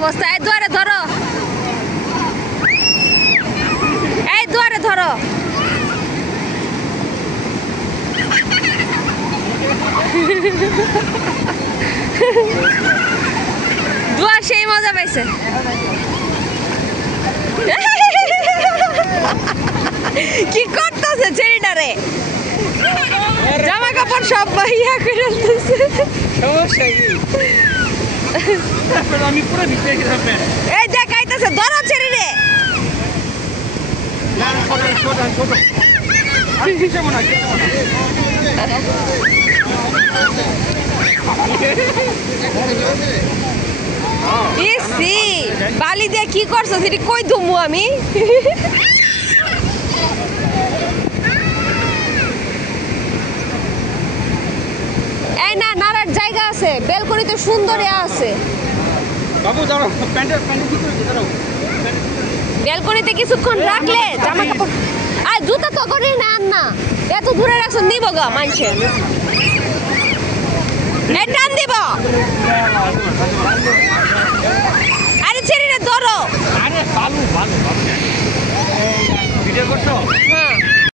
অবস্থা। এই দুয়ারে ধরো, এই দুয়ারে ধরো। দুয়ার সেই মজা পাইছে। কি করতেছে ছেলেটারে? জামা কাপড় সব ইয়া করে ফেলতেছে। এই দেখ আইতাছে, ধরো ছেলেরে। ইসি বালি দিয়ে কি করছো? সেটি কই ধুমু আমি? এই না, নাড়ার জায়গা আছে, বেলকনিতে সুন্দরী আছে। বেলকনিতে কিছুক্ষণ রাখলে জামা কাপড় আর জুতা তো করে না। না এত দূরে রাখছো, নিব গা মানছে। টান দিব। আরে ছেড়ে ধরো। আরে ভালো ভালো ভিডিও করছো? হ্যাঁ।